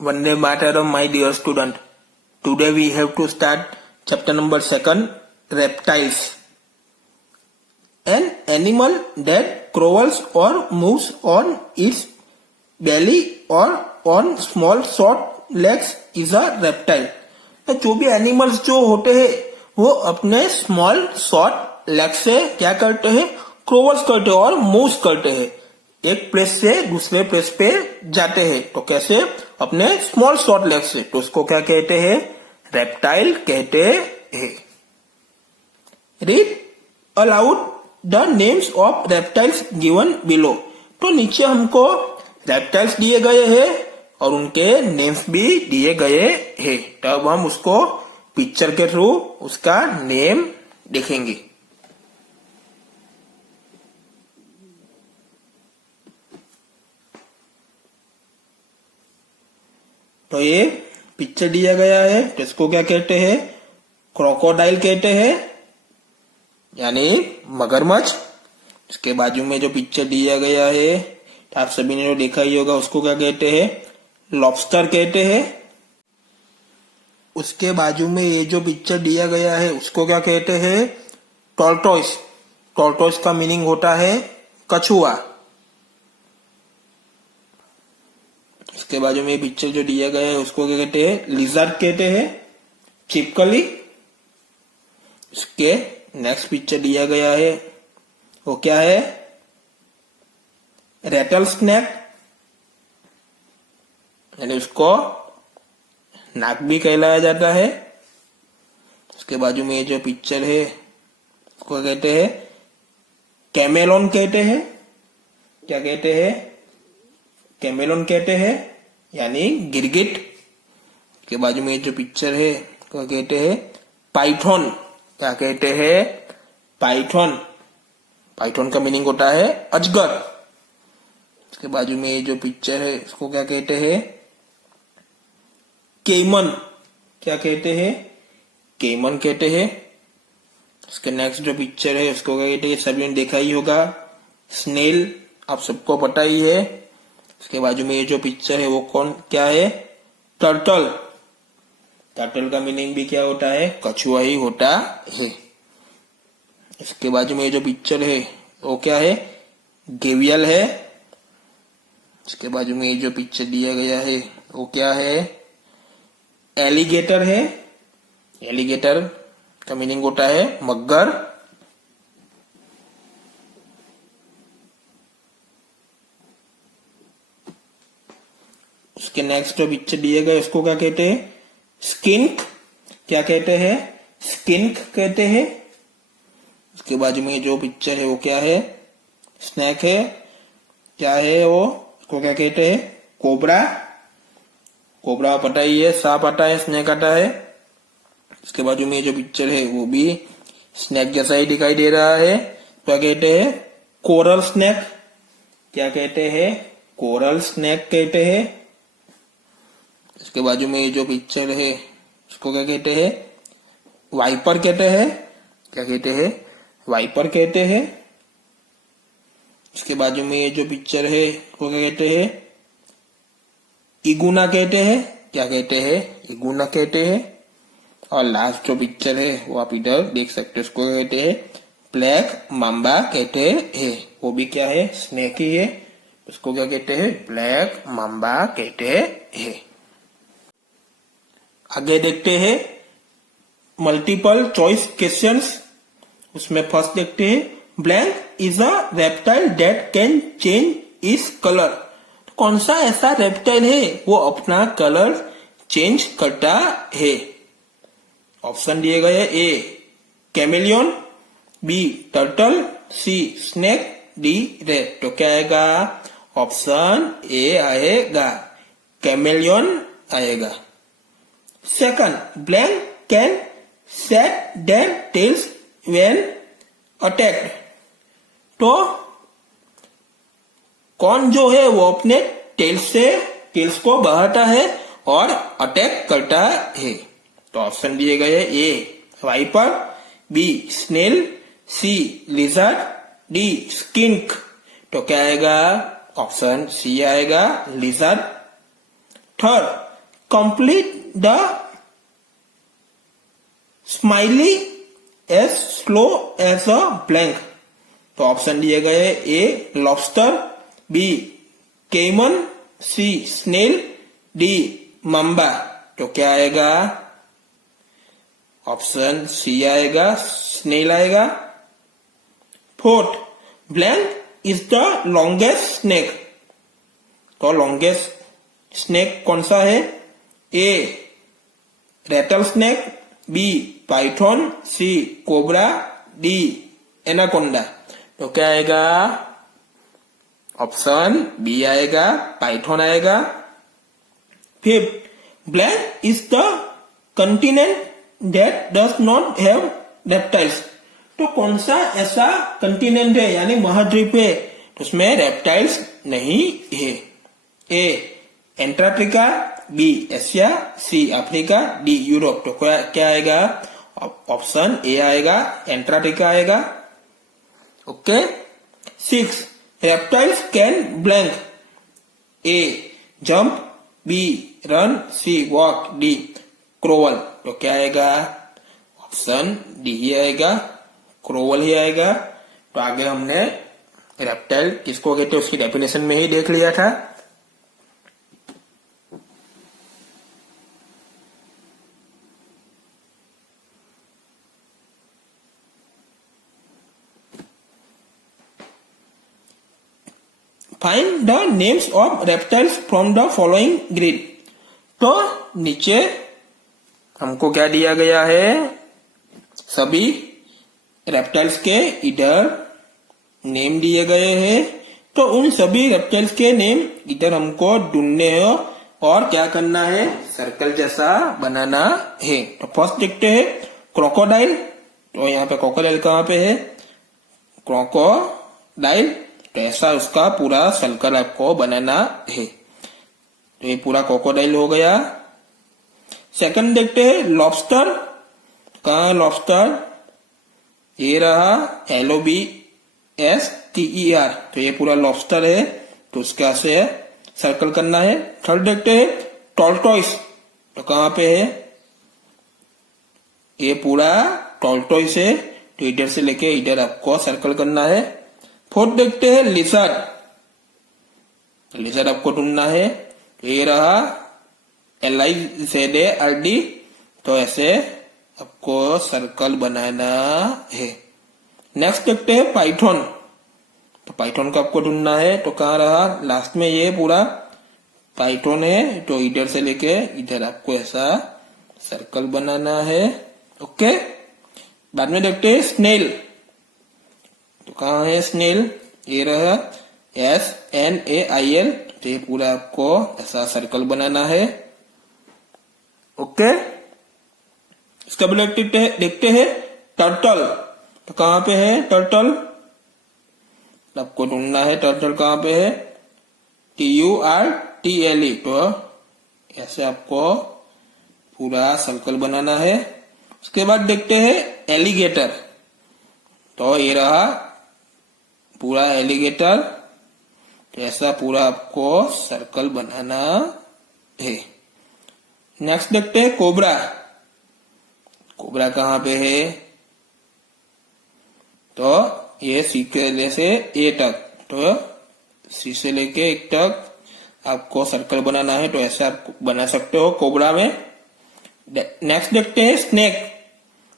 Vande Mataram, my dear student. Today we have to start chapter number 2, reptiles. An animal that crawls or moves on its belly or on small short legs is a reptile. जो भी animals जो होते हैं वो अपने small short leg से क्या करते हैं, क्रॉल्स करते हैं और मूव्स करते हैं, एक प्लेस से दूसरे प्लेस पे जाते हैं. तो कैसे? अपने स्मॉल शॉर्ट लेग से. तो उसको क्या कहते हैं? रेप्टाइल कहते हैं. Read aloud the names of reptiles given below. तो नीचे हमको रेप्टाइल्स दिए गए हैं और उनके नेम्स भी दिए गए हैं. तब हम उसको पिक्चर के थ्रू उसका नेम देखेंगे. तो ये पिक्चर दिया गया है. तो इसको क्या कहते हैं? क्रोकोडाइल कहते हैं, यानी मगरमच्छ. इसके बाजू में जो पिक्चर दिया गया है आप सभी ने जो देखा ही होगा, उसको क्या कहते हैं? लॉबस्टर कहते हैं. उसके बाजू में ये जो पिक्चर दिया गया है उसको क्या कहते हैं? टॉर्टोइस. टॉर्टोइस का मीनिंग होता है कछुआ. इसके बाजू में पिक्चर जो दिया गया है उसको क्या कहते हैं? लिजर्ड कहते हैं, छिपकली. इसके नेक्स्ट पिक्चर दिया गया है वो क्या है? रेटल स्नेक, यानी उसको नाक भी कहलाया जाता है. उसके बाजू में ये जो पिक्चर है उसको कहते हैं? कैमेलोन कहते हैं. क्या कहते हैं? कैमेलोन कहते हैं, यानी गिरगिट. के बाजू में जो पिक्चर है उसको कहते हैं? पाइथन. क्या कहते हैं? पाइथन. पाइथन का मीनिंग होता है अजगर. उसके बाजू में ये जो पिक्चर है उसको क्या कहते हैं? केमन. क्या कहते हैं? केमन कहते हैं. उसके नेक्स्ट जो पिक्चर है उसको क्या कहते हैं? सभी ने देखा ही होगा, स्नेल. आप सबको पता ही है. उसके बाजू में ये जो पिक्चर है वो कौन क्या है? टर्टल. टर्टल का मीनिंग भी क्या होता है? कछुआ ही होता है. इसके बाजू में ये जो पिक्चर है वो क्या है? गेवियल है. इसके बाजू में ये जो पिक्चर दिया गया है वो क्या है? एलिगेटर है. एलिगेटर का मीनिंग होता है मगर. उसके नेक्स्ट जो पिक्चर दिए गए उसको क्या कहते हैं? स्किंक. क्या कहते हैं? स्किंक कहते हैं. उसके बाजू में जो पिक्चर है वो क्या है? स्नैक है. क्या है वो? उसको क्या कहते हैं? कोबरा. कोबरा पता ही है, सांप आता है, स्नैक आता है. उसके बाजू में जो पिक्चर है वो भी स्नैक जैसा ही दिखाई दे रहा है. क्या कहते हैं? Coral snake. क्या कहते हैं? कोरल स्नैक कहते हैं. इसके बाजू में जो पिक्चर है उसको क्या कहते हैं? वाइपर कहते हैं. क्या कहते हैं? वाइपर कहते हैं. इसके बाजू में ये जो पिक्चर है वो क्या कहते हैं? इगुना कहते हैं. क्या कहते हैं? इगुना कहते हैं. और लास्ट जो पिक्चर है वो आप इधर देख सकते हो, उसको कहते हैं? ब्लैक माम्बा कहते हैं. वो भी क्या है? स्नेक ही है. उसको क्या कहते हैं? ब्लैक माम्बा कहते हैं. आगे देखते हैं मल्टीपल चॉइस क्वेश्चंस. उसमें फर्स्ट देखते हैं, blank is a reptile that can change its colour. कौन सा ऐसा रेप्टाइल है वो अपना कलर चेंज करता है? ऑप्शन दिए गए: A chameleon, B turtle, C snake, D red. तो क्या आएगा? ऑप्शन ए आएगा, कैमेलियन आएगा. Second, blank can set their tails when attacked. तो कौन जो है वो अपने टेल्स को बढ़ाता है और अटैक करता है? तो ऑप्शन दिए गए: A viper, B snail, C lizard, D skink. तो क्या आएगा? ऑप्शन सी आएगा, lizard. Third, complete the smiley as slow as a blank. तो ऑप्शन दिए गए ए लॉबस्टर, बी केमन, सी स्नेल, डी मम्बा। तो क्या आएगा? ऑप्शन सी आएगा, स्नेल आएगा। Fourth, blank is the longest snake. तो लॉन्गेस्ट स्नेक कौन सा है? ए रेटल स्नेक, बी पाइथन, सी कोबरा, डी एनाकोंडा। तो क्या आएगा? ऑप्शन बी आएगा, पाइथन आएगा। Fifth, blank is the continent that does not have reptiles. तो कौन सा ऐसा कंटिनेंट है यानी महाद्वीप है तो उसमें रेप्टाइल्स नहीं है? A Antarctica, B Asia, C Africa, D Europe. तो क्या आएगा? ऑप्शन ए आएगा, एंटार्क्टिका आएगा। Okay. 6, reptiles can blank. A jump, B run, C walk, D crawl. तो क्या आएगा? ऑप्शन डी ही आएगा, क्रोवल ही आएगा। तो आगे हमने रेप्टाइल किसको कहते हैं उसकी डेफिनेशन में ही देख लिया था। Find the names of reptiles from the following grid. तो नीचे हमको क्या दिया गया है? सभी रेप्टाइल्स के इधर नेम दिए गए हैं। तो उन सभी रेप्टाइल्स के नेम इधर हमको ढूंढने हैं और क्या करना है? सर्कल जैसा बनाना है। तो फर्स्ट देखते हैं क्रोकोडाइल। तो यहाँ पे क्रोकोडाइल कहाँ पे है? क्रोकोडाइल। तो ऐसा उसका पूरा सर्कल आपको बनाना है। तो ये पूरा क्रोकोडाइल हो गया। सेकंड देखते हैं लॉबस्टर। कहाँ लॉबस्टर? ये रहा LOBSTER। तो ये पूरा लॉबस्टर है तो उसका से सर्कल करना है। थर्ड देखते हैं टॉर्टोइस। तो कहाँ पे है? ये पूरा टॉर्टोइस है तो इधर से लेके इधर आपको सर्कल करना है। फोर्थ देखते हैं लिजर्ड। लिजर्ड आपको ढूंढना है। तो ये रहा LIZARD। तो ऐसे आपको सर्कल बनाना है। नेक्स्ट देखते हैं पाइथन। तो पाइथन को आपको ढूंढना है। तो कहाँ रहा? लास्ट में ये पूरा पाइथन है तो इधर से लेके इधर आपको ऐसा सर्कल बनाना है। ओके। बाद में देखते हैं स्नेल। तो कहाँ है स्नेल? ये रहा SNAIL। तो ये पूरा आपको ऐसा सर्कल बनाना है। ओके। इसका बाद देखते हैं टर्टल। तो कहाँ पे है टर्टल? आपको ढूंढना है टर्टल कहाँ पे है? TURTLE। तो ऐसे आपको पूरा सर्कल बनाना है। उसके बाद देखते हैं एलिगेटर। तो ये रहा पूरा एलिगेटर। तो ऐसा पूरा आपको सर्कल बनाना है। नेक्स्ट देखते हैं कोबरा। कोबरा कहाँ पे है? तो ये सी से ए तक। तो सी से लेके एक तक आपको सर्कल बनाना है। तो ऐसे आप बना सकते हो कोबरा में। नेक्स्ट देखते हैं स्नेक।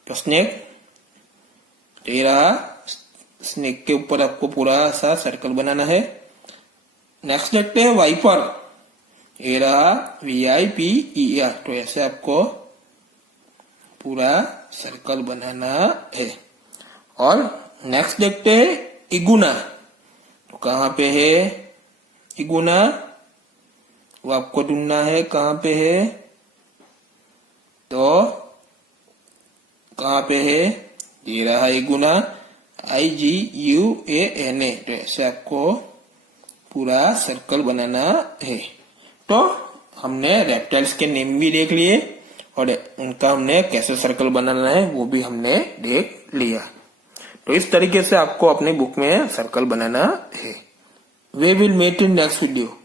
तो स्नेक तो ये रहा, स्नेक के ऊपर आपको पूरा सा सर्कल बनाना है। नेक्स्ट देखते हैं वाइपर। ये रहा VIPER। तो ऐसे आपको पूरा सर्कल बनाना है। और नेक्स्ट देखते हैं इगुना। तो कहाँ पे है इगुना? वो आपको ढूंढना है कहाँ पे है। तो कहाँ पे है? ये रहा इगुना IGUANA। तो ऐसे आपको पूरा सर्कल बनाना है। तो हमने रेप्टाइल्स के नेम भी देख लिए और उनका हमने कैसे सर्कल बनाना है वो भी हमने देख लिया। तो इस तरीके से आपको अपनी बुक में सर्कल बनाना है। We will meet in next video.